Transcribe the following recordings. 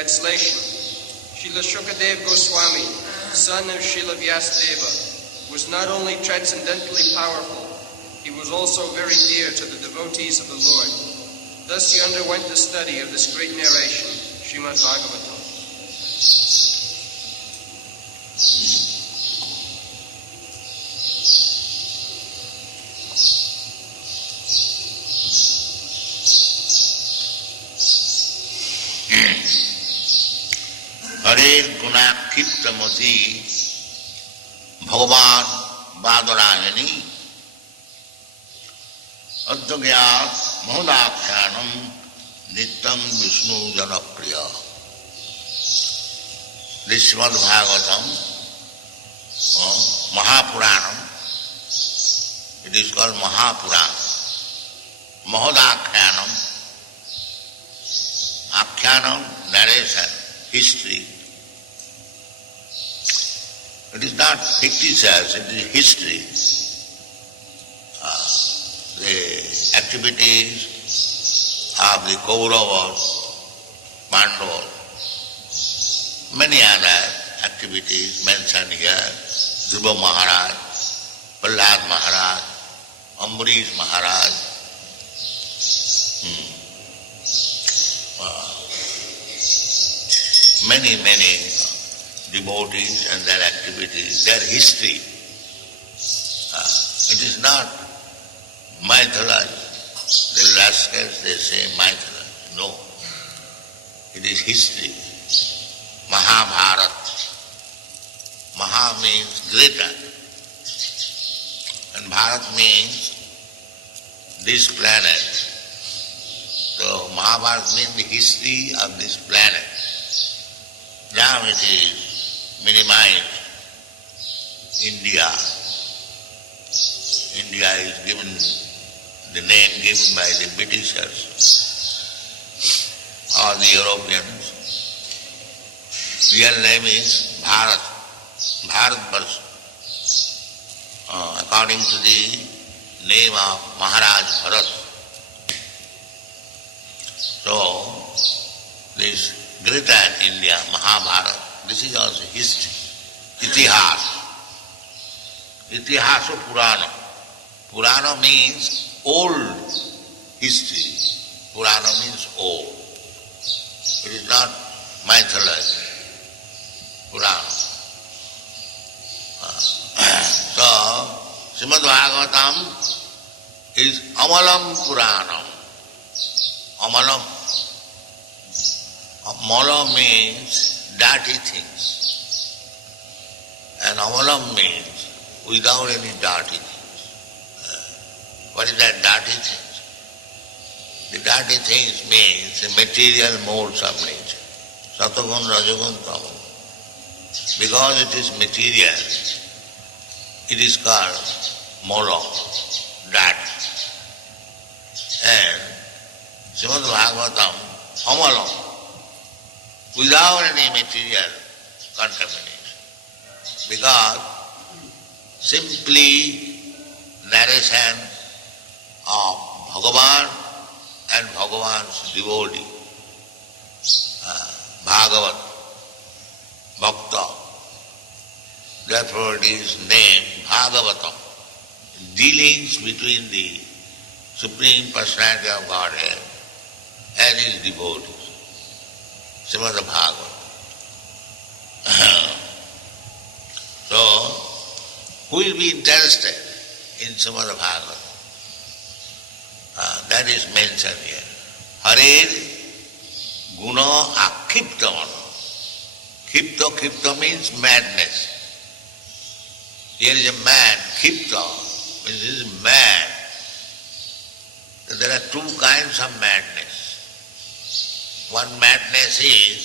Translation. Srila Shukadev Goswami, son of Srila Vyasadeva, was not only transcendently powerful, he was also very dear to the devotees of the Lord. Thus he underwent the study of this great narration, Srimad Bhagavatam. Hare Gunakiptamati Bhagavan Badarayani Adyagyat Mahadakhyanam Nityam Vishnu Janapriya. This Srimad Bhagavatam, Mahapuranam, it is called Mahapuranam. Mahadakhyanam, Akhyanam, narration, history. It is not fictitious, it is history. The activities of the Kauravas, Pandavas, many other activities mentioned here, Dhruva Maharaj, Prahlad Maharaj, Ambarish Maharaj, many devotees and their activities, their history. It is not mythology. The rascals, they say mythology. No. It is history. Mahabharata. Maha means greater. And Bharat means this planet. So Mahabharata means the history of this planet. Now it is minimized. India. India is given the name given by the Britishers or the Europeans. Real name is Bharat, Bharatvarsha, according to the name of Maharaj Bharat. So, this greater India, Mahabharata, this is also history, Itihas. Itihasa Purana. Purana means old history. Purana means old. It is not mythology. Purana. So, Srimad Bhagavatam is Amalam Puranam. Amalam. Amala means dirty things. And Amalam means without any dirty things. What is that dirty things? The dirty things means the material modes of nature. Satagun, Rajagun, Tamun. Because it is material, it is called molo, dirty. And Srimad Bhagavatam, Amalam, without any material contamination. Because simply narration of Bhagavan and Bhagavan's devotee, Bhagavat, Bhakta. Therefore it is named Bhagavatam, dealings between the Supreme Personality of Godhead and his devotees. Srimad Bhagavatam. So, who will be interested in Srimad Bhagavatam? That is mentioned here. Hare Guna Akiptamana. Kipta means madness. Here is a man, Kipta, means he is mad. There are two kinds of madness. One madness is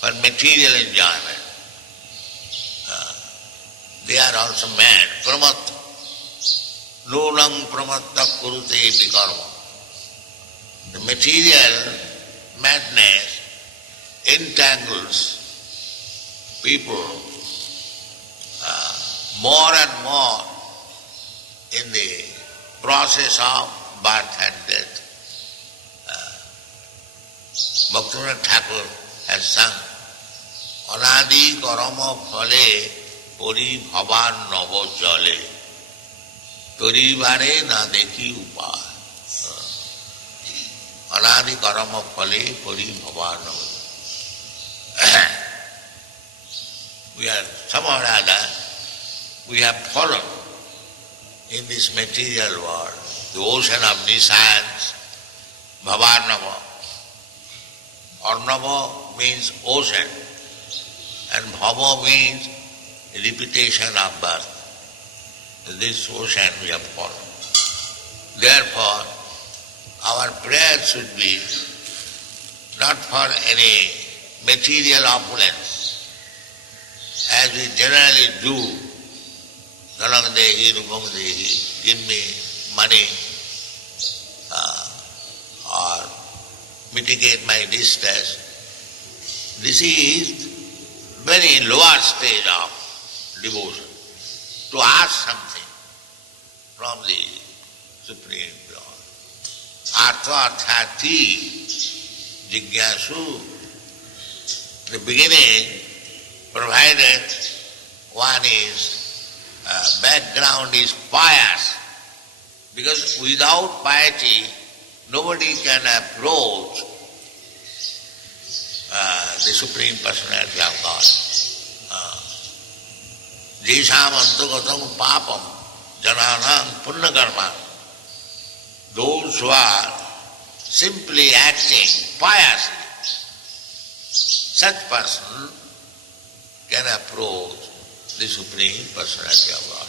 for material enjoyment. They are also mad. Pramatta. Nunam pramatta kurute vikarma. The material madness entangles people more and more in the process of birth and death. Bhaktivinoda Thakur has sung, Anadi karama phale pori bhavan navo jale toribare na dekhi upay. Anadi karama phale pori bhavan navo jale. We are somehow or other, we have fallen in this material world, the ocean of nescience, bhavanava. Arnava means ocean, and bhava means repetition of birth. In this ocean we have fallen. Therefore, our prayer should be not for any material opulence, as we generally do. Galang dehi, rupam dehi, give me money or mitigate my distress. This is very lower stage of devotion. To ask something from the Supreme Lord. Artha arthati jigyasu. The beginning, provided one is background is pious, because without piety nobody can approach the Supreme Personality of God. Jesham antagatam papam jananam punna karma. Those who are simply acting piously, such person can approach the Supreme Personality of God.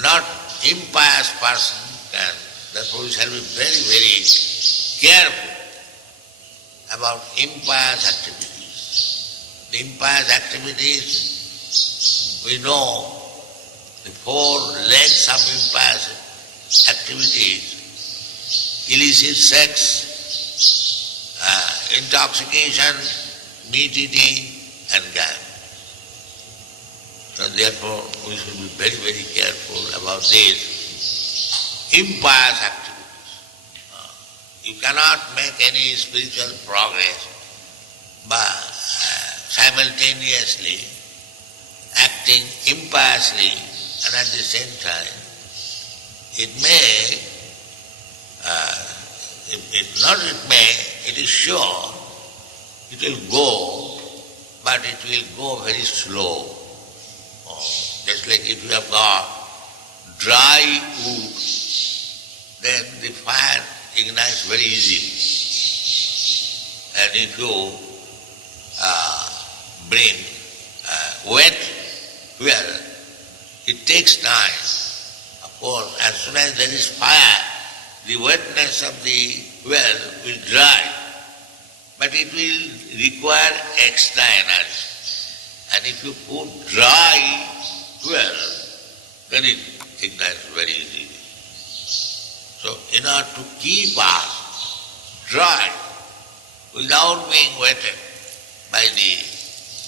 Not impious person can. Therefore we shall be very, very careful about impious activities. The impious activities, we know the four legs of impious activities: illicit sex, intoxication, meat eating, and gambling. So therefore we should be very, very careful about these impious activities. You cannot make any spiritual progress by simultaneously acting impiously, and at the same time it is sure it will go, but it will go very slow. Just like if you have got dry wood, then the fire ignites very easily. And if you bring wet fuel, it takes time. Of course, as soon as there is fire, the wetness of the fuel will dry, but it will require extra energy. And if you put dry fuel, then it ignites very easily. So in order to keep us dry without being wetted by the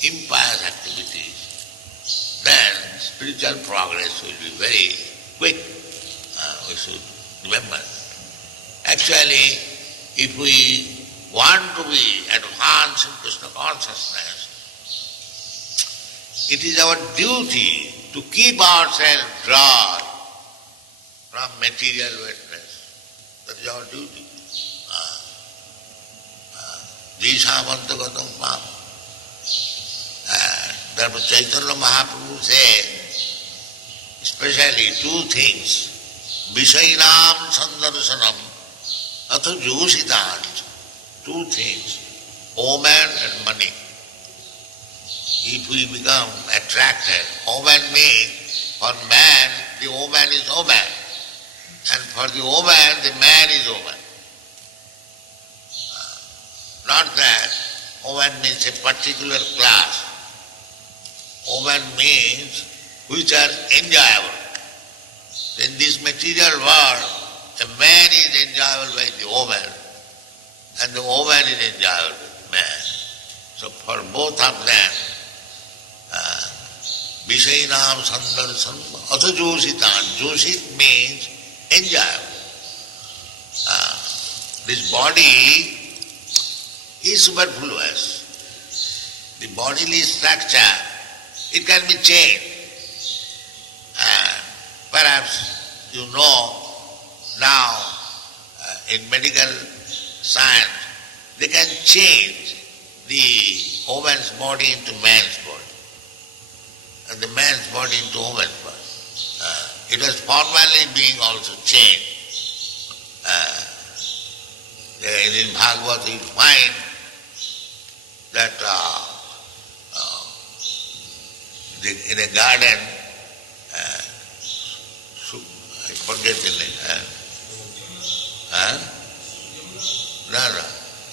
impious activities, then spiritual progress will be very quick. We should remember. Actually, if we want to be advanced in Krishna consciousness, it is our duty to keep ourselves dry from material wetness. That is our duty. Jishamantagatam pam. Therefore Chaitanya Mahaprabhu said, especially two things, Visayanam sandarsanam atha jositan. Two things, omen and money. If we become attracted, omen means for man the omen is omen, and for the omen the man is omen. Not that omen means a particular class. Omen means which are enjoyable. In this material world, a man is enjoyable by the omen, and the woman is enjoyable with man. So for both of them, Visayanam sandarsam atha jositan. Josit means enjoyable. This body is superfluous. The bodily structure, it can be changed. Perhaps you know now in medical science they can change the woman's body into man's body and the man's body into woman's body. It was formerly being also changed. In Bhagavatam you find that in a garden, I forget the name. No.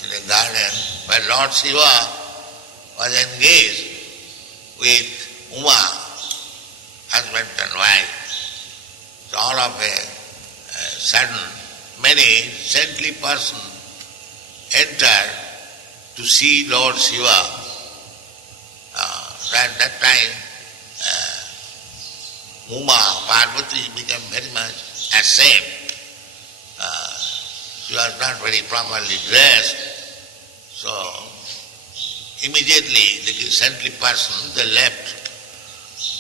In a garden where Lord Shiva was engaged with Uma, husband and wife. So all of a sudden, many saintly persons entered to see Lord Shiva. At that time, Uma, Parvati became very much ashamed. She was not very properly dressed. So, immediately the saintly person, they left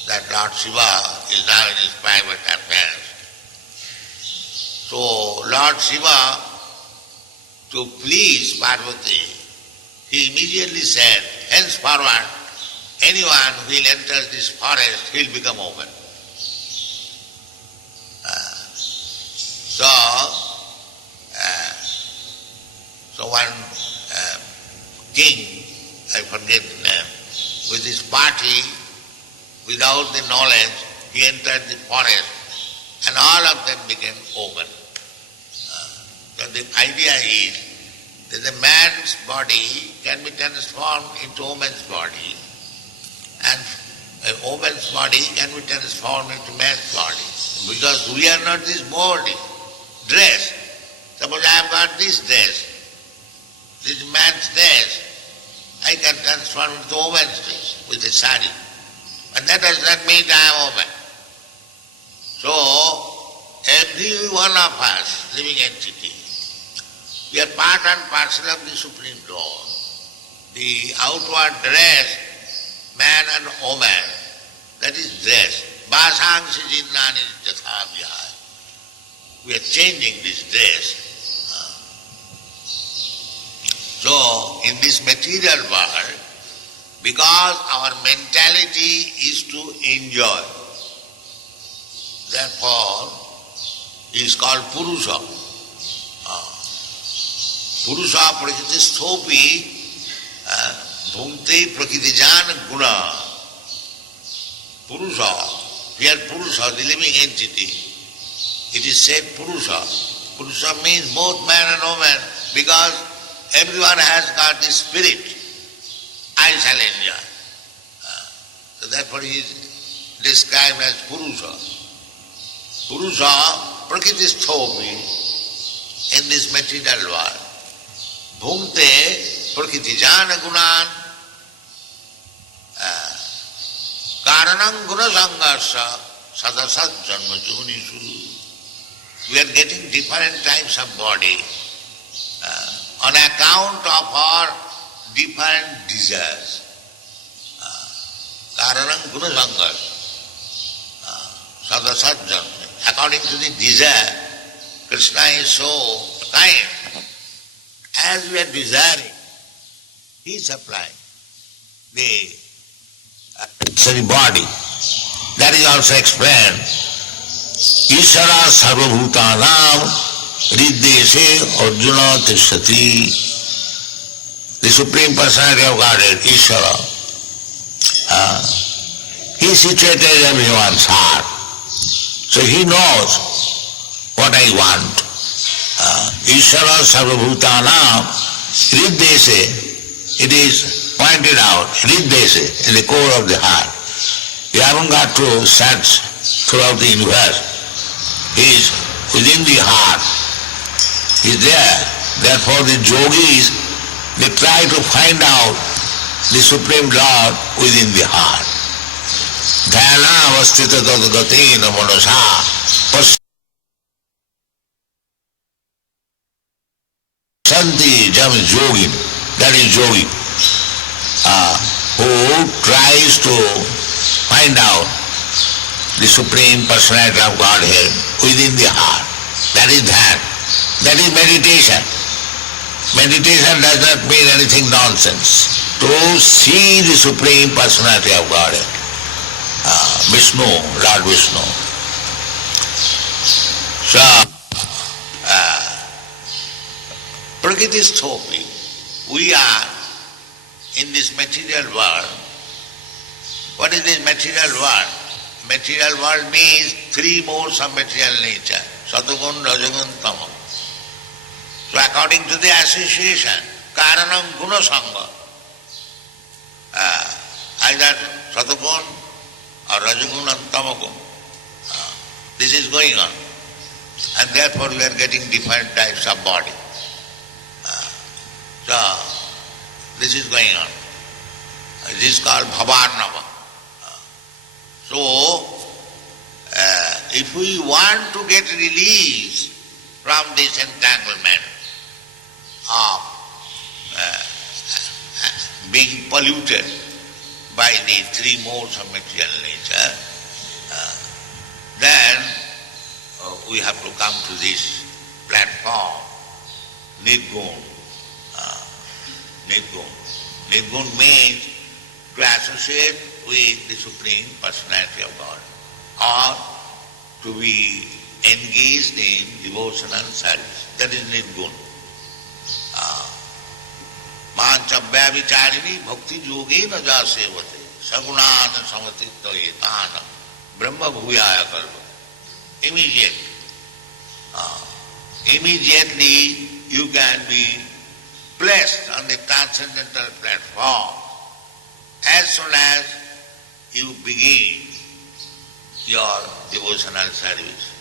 that Lord Shiva is now in his private affairs. So, Lord Shiva, to please Parvati, he immediately said, henceforward, anyone who will enter this forest, he will become open. So one king, I forget the name, with his party, without the knowledge, he entered the forest and all of them became open. So the idea is that the man's body can be transformed into woman's body and a woman's body can be transformed into man's body. Because we are not this body, dress. Suppose I have got this dress, this man's dress, I can transform into woman's dress with a sari. But that does not mean I am woman. So, every one of us, living entity, we are part and parcel of the Supreme Lord. The outward dress, man and woman, that is dress. Basangsi jinnani jatha vihaya. We are changing this dress. So, in this material world, because our mentality is to enjoy, therefore, it is called Purusha. Purusha prakriti sthopi bhumte prakritijan guna. Purusha, here Purusha, the living entity, it is said Purusha. Purusha means both man and woman, because everyone has got the spirit. I shall enjoy. So therefore he is described as Purusha. Purusha prakriti sthopi in this material world. Bhumte prakriti jana gunan karanam guna sangarsa sadasat janma junisu. We are getting different types of body on account of our different desires. Karanam guna sangarsa sadasat janma. According to the desire, Krishna is so kind. As we are desiring, he is supplying the body. That is also explained. Ishara sarvabhutanam riddeshe arjuna tishtati. The Supreme Personality of Godhead, Ishara, he is situated in everyone's heart. So he knows what I want. Ishara sarvabhutanam riddeshe, it is pointed out, riddeshe, in the core of the heart. You haven't got to search throughout the universe. He is within the heart. He is there. Therefore the yogis, they try to find out the Supreme Lord within the heart. Dhyana avastita tadgatina manasa Santi jam yogin. that is yogi, who tries to find out the Supreme Personality of Godhead within the heart. That is dhyan. That is meditation. Meditation does not mean anything nonsense. To see the Supreme Personality of Godhead, Vishnu, Lord Vishnu. So, Prakriti Sthopi, we are in this material world. What is this material world? Material world means three modes of material nature, Satagun, Rajagun, Tamam. So according to the association, Karanam Guna Sangha, either Satagun or Rajagun and Tamagun, this is going on. And therefore we are getting different types of body. So this is going on. This is called Bhavarnava. So, if we want to get release from this entanglement of being polluted by the three modes of material nature, then we have to come to this platform, Nirgun. Nirgun. Nirgun means to associate with the Supreme Personality of God, or to be engaged in devotional service. That is Nirgun. Manchabhya vicharini bhakti yogena jasevate sagunana samatitto etana brahma bhuyaya kalpa. Immediately you can be placed on the transcendental platform as soon as you begin your devotional service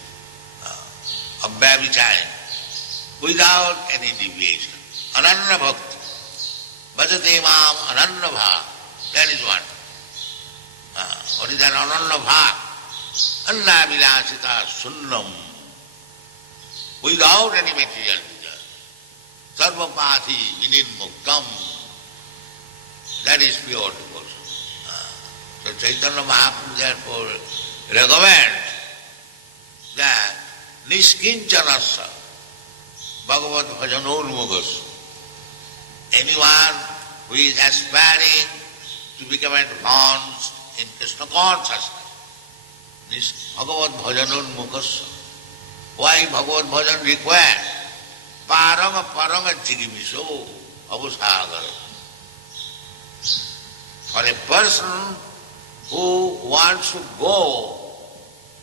of Bhavichaya without any deviation. Ananya Bhakti. Bhajate Mam Ananya Bhav. That is what. What is an Ananya Bhav? Anna Vilasita Sunnam. Without any material pleasure. Sarvapati Vinirmuktam. That is pure devotion. So Chaitanya Mahaprabhu therefore recommends that Niskincanasa Bhagavad Bhajanurmugas. Anyone who is aspiring to become advanced in Krishna consciousness, this Bhagavad Bhajanurmugas. Why Bhagavad Bhajan requires? Paranga paranga jigimiso abusagara. For a person who wants to go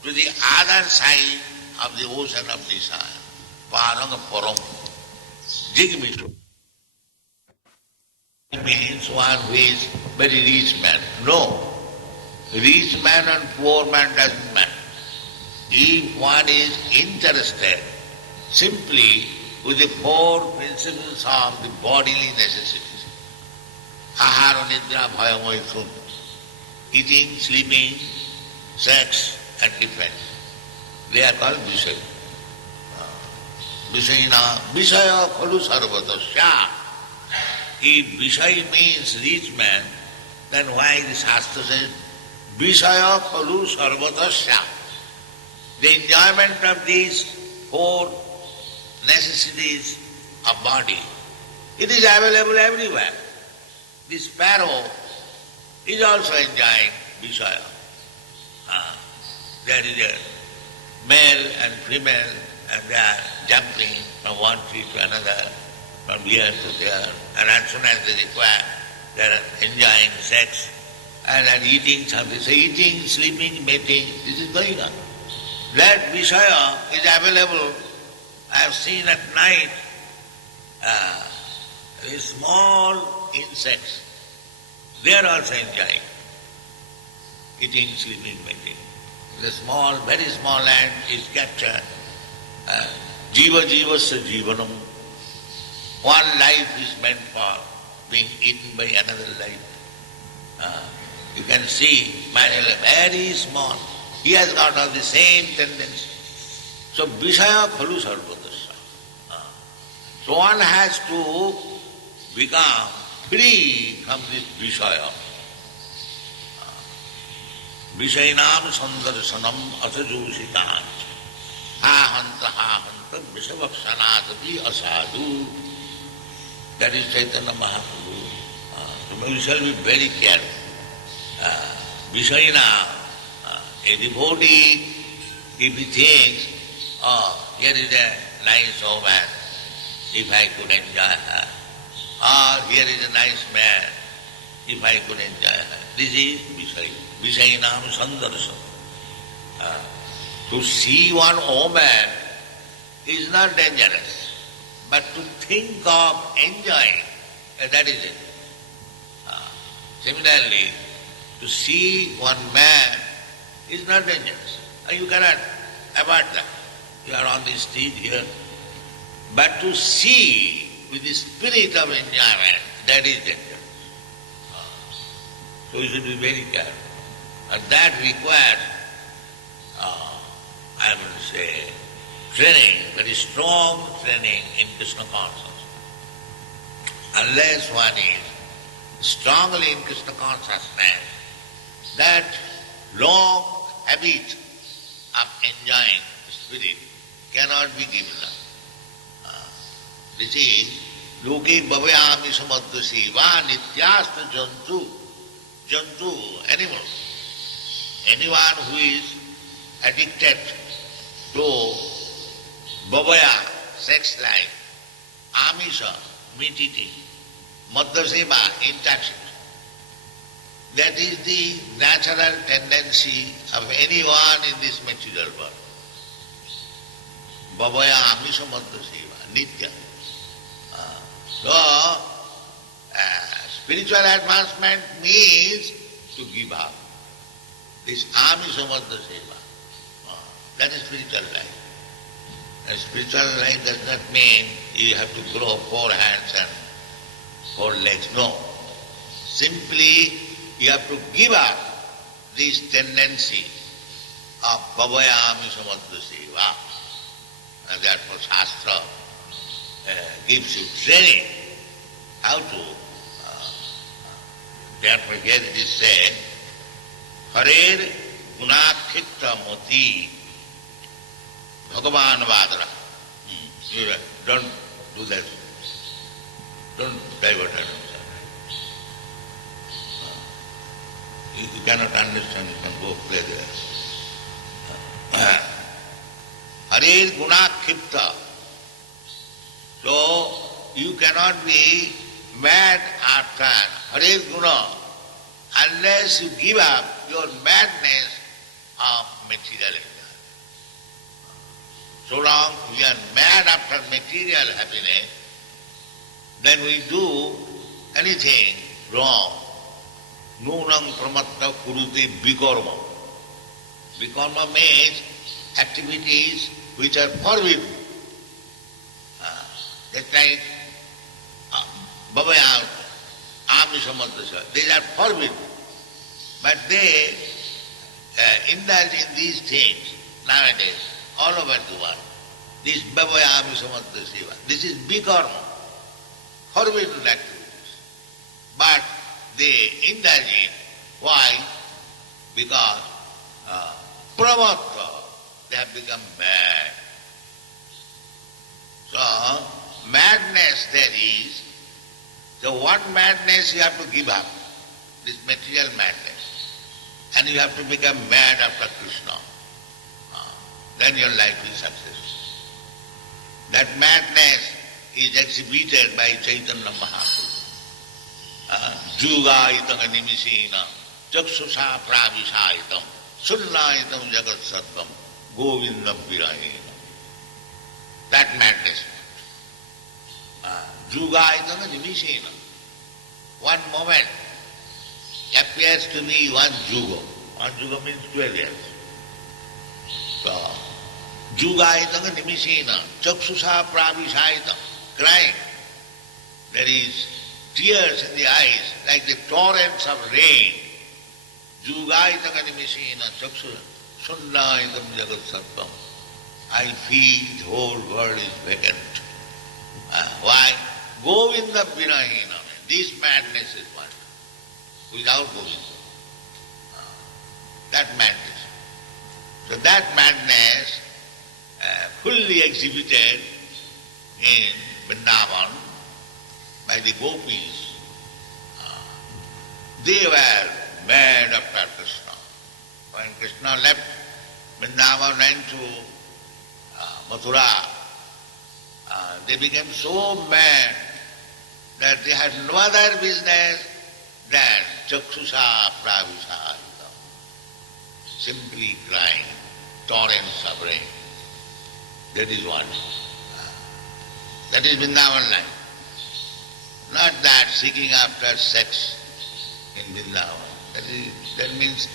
to the other side of the ocean of desire, paranga param jigimiso. It means one who is very rich man. No. Rich man and poor man doesn't matter. If one is interested simply with the four principles of the bodily necessities, ahara, nidra, bhaya, moha, eating, sleeping, sex and defense, they are called Visaya. Visayana, Visaya khalu sarvatasya. If Visaya means rich man, then why the Shastra says Visaya khalu sarvatasya? The enjoyment of these four necessities of body, it is available everywhere. The sparrow is also enjoying Visaya. There is a male and female and they are jumping from one tree to another, from here to there, and as soon as they require, they are enjoying sex and are eating something. So eating, sleeping, mating, this is going on. That Visaya is available. I have seen at night small insects. They are also enjoying eating, sleeping, mating. The small, very small ant is captured. Jiva jivasya jivanam. One life is meant for being eaten by another life. You can see, very small. He has got all the same tendency. So, Visaya khalu sarvatasya. So one has to become free from this Visaya. Visayanam sandarsanam asajusitan ha hanta visavaksanatati asadu. That is Chaitanya Mahaprabhu. So we shall be very careful. Visayana, a devotee, if he thinks, oh, here is a nice woman, if I could enjoy her. Or here is a nice man, if I could enjoy her. This is Visaya. Visayanam sandarsam. To see one woman is not dangerous. But to think of enjoying, that is it. Similarly, to see one man is not dangerous. You cannot avoid that. You are on the street here. But to see with the spirit of enjoyment, that is dangerous. So you should be very careful. And that requires, I will say, training, very strong training in Krishna consciousness. Unless one is strongly in Krishna consciousness, that long habit of enjoying spirit cannot be given up. This is Loke bhavayami samadhasi va nityasta jantu. Jantu, animal. Anyone who is addicted to bhavaya, sex life, amisha, meat eating, madhaseva, intoxication. That is the natural tendency of anyone in this material world. Bhavaya, amisha, madhaseva, nitya. So, spiritual advancement means to give up. This amisha, madhaseva. That is spiritual life. And spiritual life does not mean you have to grow 4 hands and 4 legs. No. Simply you have to give up this tendency of bhavayami samadhaseva. And therefore Shastra gives you training how to. Therefore here it is said, Harer gunakhitta moti Bhagavan Vadra. Don't do that. Don't divert yourself. You cannot understand, you can go play there. Harer gunakkhipta. So you cannot be mad after Harer guna unless you give up your madness of material enjoyment. So long we are mad after material happiness, then we do anything wrong. Nunam pramatta kurute vikarma. Vikarma means activities which are forbidden. That's like bhavaya, amisha madhasya. These are forbidden. But they indulge in these things nowadays. All over the world. This bhavayami samadhaseva. This is vikarma, forbidden activities. But they indulge in. Why? Because pramatta, they have become mad. So, madness there is. So one madness you have to give up, this material madness. And you have to become mad after Krishna. Then your life is successful. That madness is exhibited by Chaitanya Mahaprabhu. Jugaitam animisena, chakshusha pravisaitam, sunnaitam jagat sattvam, govindam virahena. That madness. Jugaitam animisena. One moment appears to be one juga. One juga means 12 years. So, Jugaitam nimisena, chakshusha pravisaitam, crying. There is tears in the eyes like the torrents of rain. Jugaitam nimisena, chakshusha, sunnaitam jagat sattvam. I feel the whole world is vacant. Why? Govinda Virahina. This madness is what? Without Govinda. That madness. So that madness fully exhibited in Vrindavan by the gopis. They were mad after Krishna. When Krishna left Vrindavan and to Mathura, they became so mad that they had no other business than chakshusha pravisha, simply crying, torrent suffering. That is what. That is Vrindavan life. Not that seeking after sex in Vrindavan. That means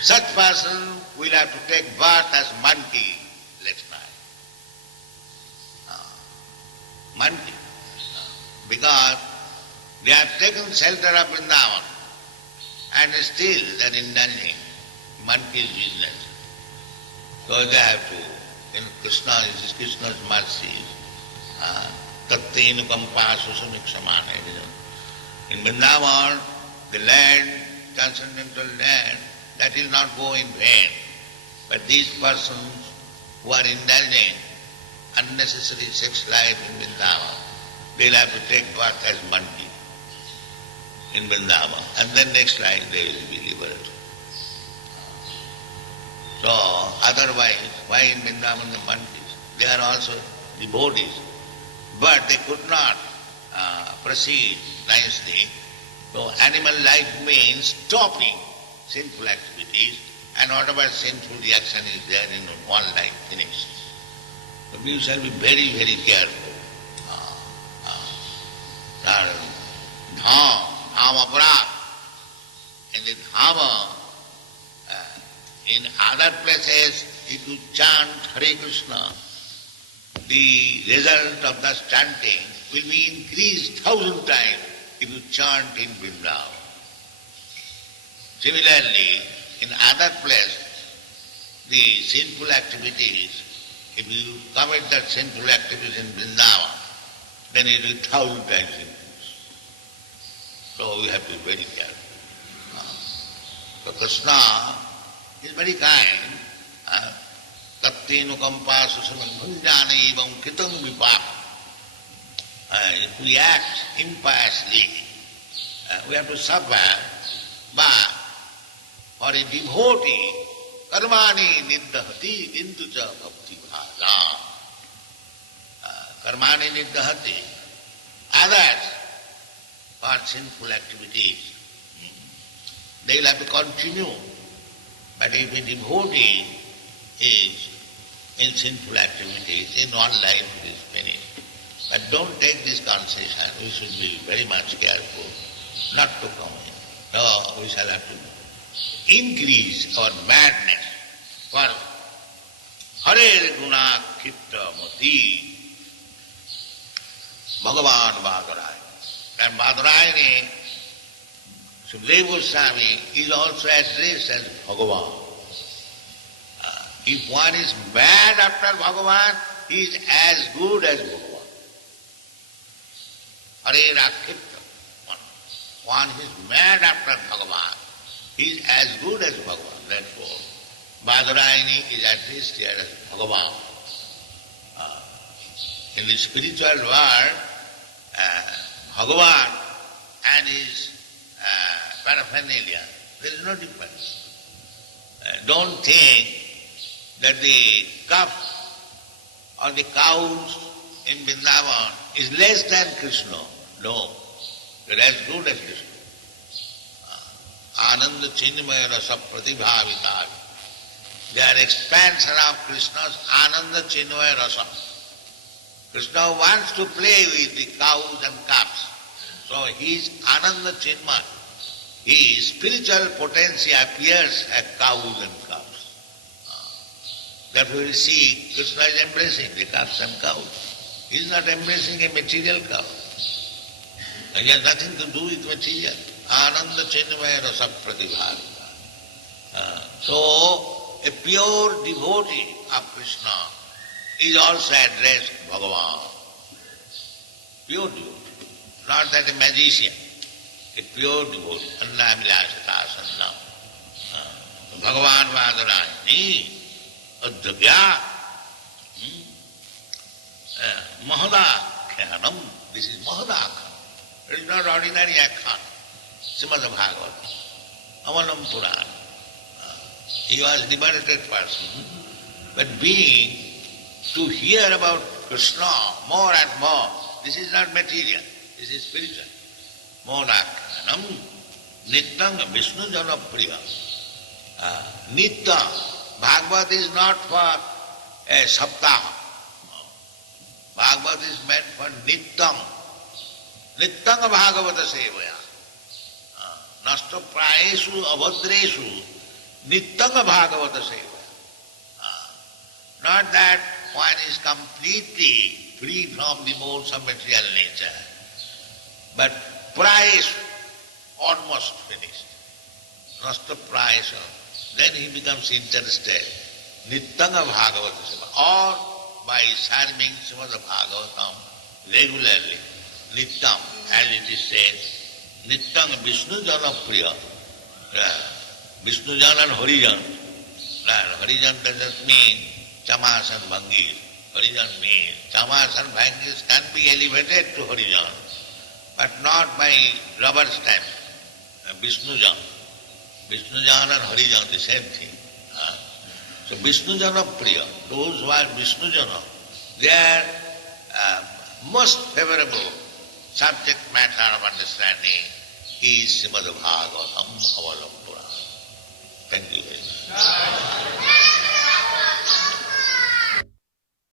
such person will have to take birth as monkey next night. Monkey. Because they have taken shelter of Vrindavan and still they are indulging monkey's business. So they have to, Krishna is Krishna's mercy. Tattenu kampasu samiksamane. In Vrindavan, the land, transcendental land, that will not go in vain. But these persons who are indulging unnecessary sex life in Vrindavan, they'll have to take birth as monkey in Vrindavan, and then next life they will be liberated. So, otherwise, why in Vrindavan the monkeys? They are also devotees, but they could not proceed nicely. So, animal life means stopping sinful activities, and whatever sinful reaction is there in one life finished. So, we shall be very, very careful. Dhama aparad. In the Dhama, in other places, if you chant Hare Krishna, the result of the chanting will be increased 1,000 times if you chant in Vrindavan. Similarly, in other places, the sinful activities, if you commit that sinful activities in Vrindavan, then it will 1,000 times increase. So we have to be very careful. So Krishna is very kind. Tattenu kampasu samanbhanjana evam kitam vipak. If we act impiously, we have to suffer, but for a devotee, karmani niddhati kintu cha bhakti bhaja. Karmani niddhati. Others, for sinful activities, they will have to continue. But if a devotee is in sinful activities, in one life it is finished. But don't take this concession. We should be very much careful not to come in. No, we shall have to increase our madness for Hare Guna Kitta Mati Bhagavan Bhagarai. And Bhadarayani, Srila Goswami is also addressed as Bhagavan. If one is mad after Bhagavan, he is as good as Bhagavan. Hare Rakhitta. One who is mad after Bhagavan, he is as good as Bhagavan. Therefore, Bhadarayani is addressed here as Bhagavan. In the spiritual world, Bhagavan and his paraphernalia, there is no difference. Don't think that the calf or the cows in Vrindavan is less than Krishna. No, they are as good as Krishna. Ananda Chinmaya Rasa Pratibhavita. They are expansion of Krishna's Ananda Chinmaya Rasa. Krishna wants to play with the cows and calves. So his Ananda Chinmaya, his spiritual potency appears as cows and calves. Therefore we see Krishna is embracing the calves and cows. He is not embracing a material cow. And he has nothing to do with material. Ananda Chinmaya Rasa Pratibhavita. So a pure devotee of Krishna is also addressed Bhagavan. Pure devotee. not that a magician, a pure devotee, Anna Vilasata Sanna, Bhagavan Vadarani, Adhyagya, Mahadakhanam, this is Mahadakhanam. It is not ordinary akhan. Srimad Bhagavatam, Amalam Purana. He was liberated person, but being to hear about Krishna more and more, this is not material, this is spiritual. Modakhanam, Nityam Vishnu Janapriya. Nitya, Bhagavad is not for a saptaha. Bhagavad is meant for Nityam. Nityam Bhagavata Sevaya. Nasta praeshu avadreshu Nityam Bhagavata Sevaya. Not that one is completely free from the modes of material nature, but praeshu, almost finished. Nasta praeshu. Then he becomes interested. Nityam Bhagavata Sevaya. Or by serving Srimad Bhagavatam regularly. Nityam, as it is said, Nityam Vishnu Jana Priya. Vishnu Jana and Harijan. Harijan doesn't mean Chamas and Bhangis. Harijan means Chamas and Bhangis can be elevated to Harijan, but not by rubber stamp. Vishnu Jana. Vishnu Jana and Harijan, the same thing. So Vishnu Jana Priya, those who are Vishnu Jana, their most favorable subject matter of understanding is Srimad Bhagavatam Avalam Purana. Thank you very much.